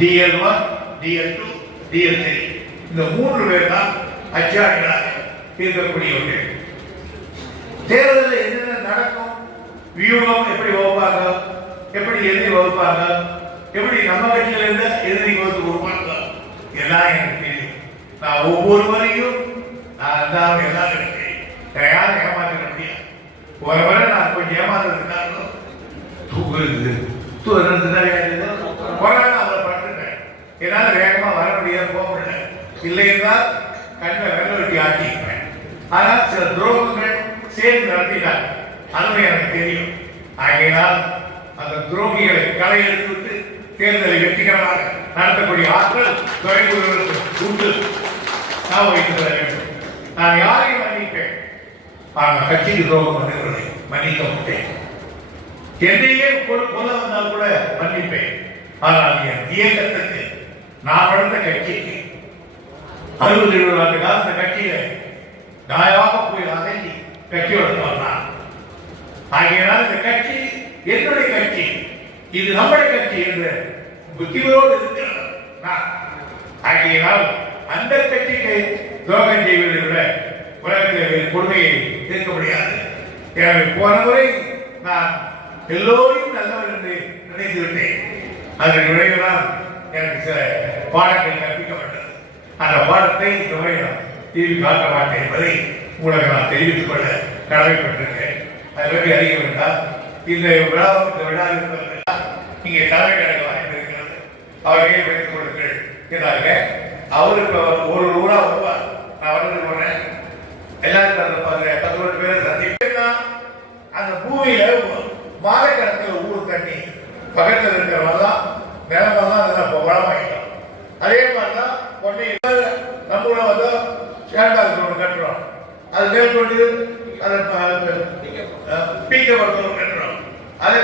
DL1, DL2, DL3 இந்த 3 பேர் தான் அச்சாணிகளாக இருக்கக்கூடியவர்கள். தேர்தலில் என்னென்ன நடக்கும், வியூகம் எப்படி வகுப்பாங்க, எப்படி எதிரி வகுப்பாங்க, எப்படி நம்ம கட்சியில இருந்து எதிரி வகுப்பு உருவாங்க, எல்லாம் எனக்கு தெரியும். நான் ஒவ்வொரு வரையும் நான் தான் எல்லாம் எனக்கு யாரும் ஏமாற்ற முடியாது. ஒரு வரை நான் கொஞ்சம் ஏமாறதுக்காக கொரோனா அவரை பட்டுட்டேன். என்னால் வேகமா வர முடியாது, போக முடியல. இல்லை என்றால் கண்ணை வெள்ள வெட்டி ஆக்கிப்பேன். ஆனால் சில துரோகங்கள் சேர்ந்து நடத்தினார், அதுவும் எனக்கு தெரியும். ஆகையினால் அந்த துரோகிகளை களை எடுத்துவிட்டு தேர்தலை வெற்றிகரமாக நடத்தக்கூடிய ஆற்றல் துறைமுகங்களுக்கு உண்டு. நான் வைத்து தர வேண்டும். நான் யாரையும் மன்னிப்பேன், ஆனால் கட்சிக்கு துரோகம் பண்ணுகிறதை மன்னிக்க மாட்டேன். என்னையே கொல்ல வந்தால் கூட மன்னிப்பேன். ஆனால் என் இயக்கத்துக்கு நான் வளர்ந்த கட்சிக்கு 60-70 ஆண்டு கால அந்த கட்சியில நாயாக போய் அடங்கி கட்சியோட சொன்னான். ஆகையினால் இந்த கட்சி என்னுடைய கட்சி, இது நம்முடைய கட்சி என்று புத்தியோடு இருக்கிறது. ஆகையினால் அந்த கட்சிக்கு துரோகம் செய்வதை விட உலகத்தில் கொடுமையை இருக்க முடியாது. எனவே போன முறை நான் எல்லோரையும் நல்லவர் என்று நினைத்து விட்டேன். அதன் விளைவுதான் எனக்கு சில பாடங்கள் கற்பிக்கப்பட்டது. அந்த பாடத்தை இந்த முறை நான் தீர்வு காட்ட மாட்டேன் என்பதை உங்களுக்கு நான் தெரிவித்துக் கொள்ள கடமைப்பட்டிருக்கிறேன். அதை பற்றி அறிய வேண்டாம். இந்த விழாவிற்கு இங்கே தலைமை கழக வாய்ப்பு இருக்கிறது, அவர்களே வைத்துக் கொடுங்கள் என்றாங்க. அவருக்கு ஒரு ஊரா வருவார். நான் வந்து போனேன், எல்லாரும் 11 பேர் சந்திப்பேன்னா அந்த பூமியில மாலை கடத்துல ஊர் தண்ணி பக்கத்தில் இருக்கிறவெல்லாம் நிலமெல்லாம் அதெல்லாம் வளமாயிட்டோம். அதே மாதிரிதான் பொண்ணை நம்ம ஊரை வந்து சேண்டாவது ஒன்று கட்டுறோம், அது மேற்கொண்டு அதை பீக்க கட்டுறோம். அதே